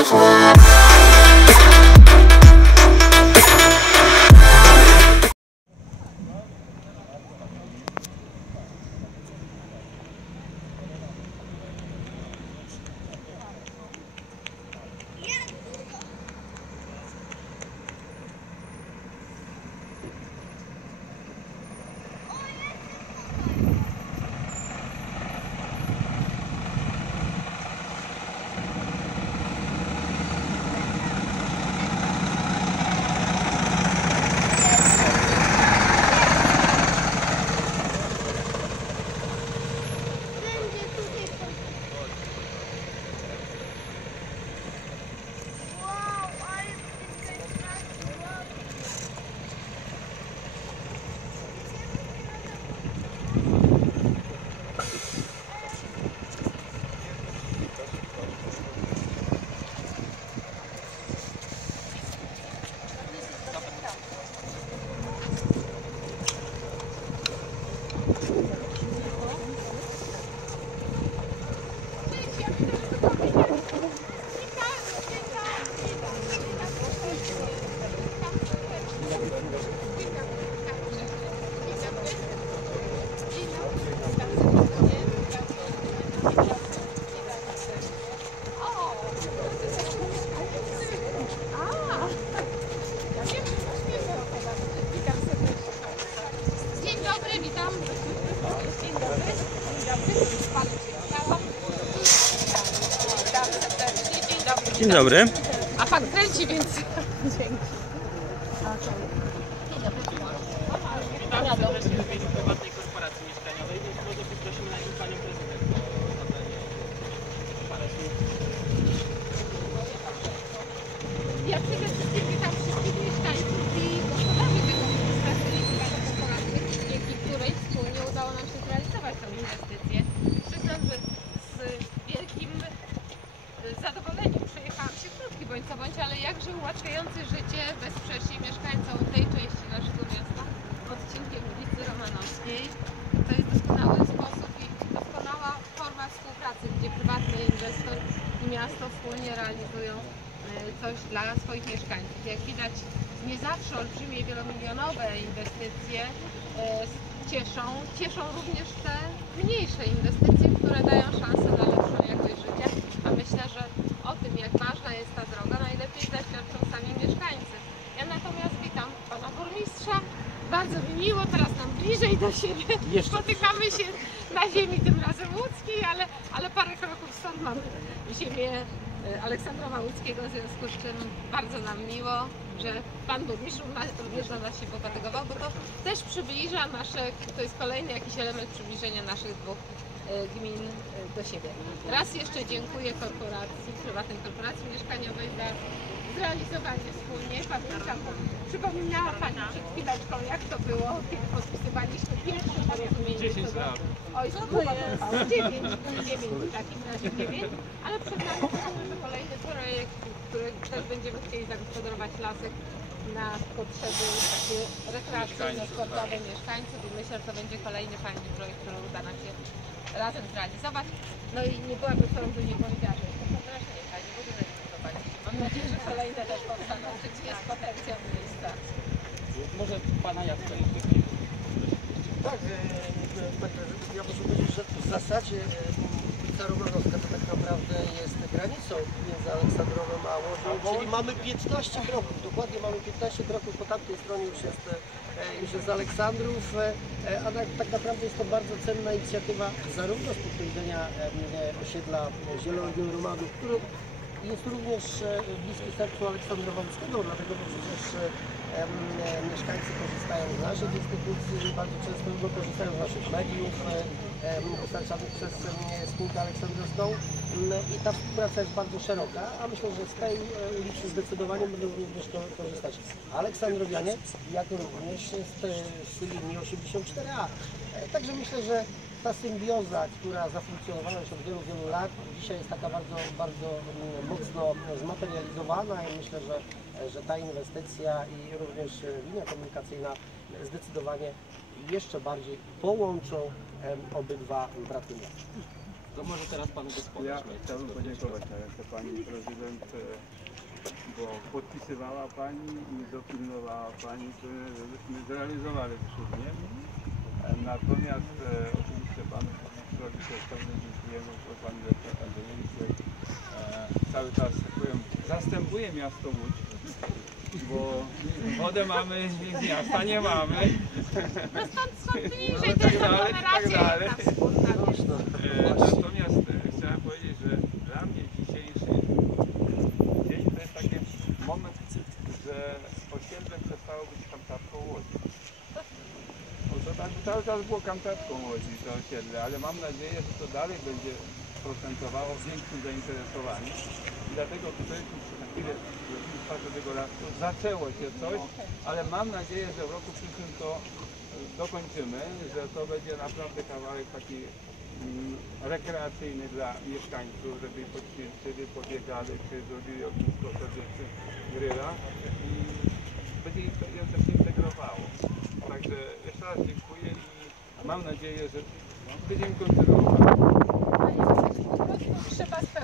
Będzie Dzień dobry. A pan kręci, więc dzięki. prywatnej korporacji mieszkaniowej, więc może poprosimy najpierw panią prezydent o zabranie parę słów. Ja przede wszystkim witam wszystkich mieszkańców i gospodarzy tego miejsca, czyli prywatnej korporacji, dzięki której wspólnie udało nam się zrealizować tę inwestycję. Przyznam, że z wielkim y, zadowoleniem przejechałam się krótki bądź co jakże ułatwiający życie bezsprzecznie mieszkańcom tej części naszego miasta odcinkiem ulicy Romanowskiej. To jest doskonały sposób i doskonała forma współpracy, gdzie prywatny inwestor i miasto wspólnie realizują e, coś dla swoich mieszkańców. Jak widać, nie zawsze olbrzymie, wielomilionowe inwestycje e, cieszą. Cieszą również te mniejsze inwestycje, które dają szansę na lepszą jakość życia. A myślę, że o tym, jak ważna jest ta droga, najlepiej zaświadczą sami mieszkańcy. Ja natomiast witam pana burmistrza. Bardzo mi miło, teraz nam bliżej do siebie. Jeszcze Spotykamy się na ziemi tym razem łódzkiej, ale, ale parę kroków stąd mamy ziemię e, Aleksandrowa Łódzkiego, w związku z czym bardzo nam miło, że Pan Burmistrz również na nas się pofatygował, bo to też przybliża nasze, to jest kolejny jakiś element przybliżenia naszych dwóch e, gmin e, do siebie. Raz jeszcze dziękuję korporacji, prywatnej korporacji mieszkaniowej za zrealizowanie wspólnie. Pamiętam, przypominała Pani przed chwileczką, jak to było, kiedy podpisywaliśmy pierwsze porozumienie. 10 co do- lat. Oj, to długo trwało. 9, 9 w takim razie 9, ale przed nami jeszcze kolejny projekt, który też będziemy chcieli zagospodarować lasek na potrzeby takie rekreacyjno-sportowe mieszkańców i myślę, że to będzie kolejny fajny projekt, który uda nam się razem zrealizować. No i nie byłabym sobą, nie powiedziała, że jest to wyobraźnie fajnie, w ogóle nie zbudowaliście. Mam nadzieję, że kolejne też powstaną, że jest potencjał miejsca. Może pana Jacka Tak, e, e, tak, e, ja muszę powiedzieć, że w zasadzie e, ulica Romanowska to tak naprawdę jest granicą między Aleksandrowem a Łodzią, czyli mamy 15 kroków, dokładnie mamy 15 kroków, po tamtej stronie już jest, e, już jest Aleksandrów, e, e, a tak, tak naprawdę jest to bardzo cenna inicjatywa zarówno z punktu widzenia e, e, osiedla Zielonego Romanu, który jest również e, bliski sercu Aleksandrowa Łódzkiego, dlatego że przecież e, e, mieszkańcy korzystają z naszych instytucji, bardzo często no, korzystają z naszych mediów dostarczanych przez spółkę Aleksandrowską Mm, i ta współpraca jest bardzo szeroka, a myślę, że z tej ulicy zdecydowanie będą również ko- korzystać Aleksandrowianie, jak również z, z linii 84A. E, Także myślę, że ta symbioza, która zafunkcjonowała już od wielu, wielu lat, dzisiaj jest taka bardzo, bardzo mm, mocno zmaterializowana i myślę, że, że ta inwestycja i również e, linia komunikacyjna zdecydowanie jeszcze bardziej połączą obydwa braty miasta. To może teraz panu gospodarz. Ja chciałbym podziękować tak to pani prezydent, e, bo podpisywała pani i dopilnowała pani, że- żebyśmy zrealizowali wspólnie. E, Natomiast e, panu ministrowi też pełnie dziękujemy, bo pan doktor Andrzejewicz e, cały czas, tak powiem, zastępuje miasto Łódź, bo wodę mamy, miasta nie mamy. No stąd, stąd bliżej No, tak dalej, tak dalej. E, Natomiast e, chciałem powiedzieć, że dla mnie dzisiejszy dzień to jest taki moment, że osiedle przestało być kantatką Łodzi. Bo to tak cały czas było kantatką Łodzi to osiedle, ale mam nadzieję, że to dalej będzie procentowało większym zainteresowaniem. I dlatego tutaj na chwilę do tego lasu zaczęło się coś, ale mam nadzieję, że w roku przyszłym to e, dokończymy, że to będzie naprawdę kawałek taki rekreacyjny dla mieszkańców, żeby poćwiczyli, pobiegali, czy zrobili ognisko sobie, czy gryla i będzie im to też integrowało. Także jeszcze raz dziękuję i mam nadzieję, że będziemy kontynuować. Trzeba.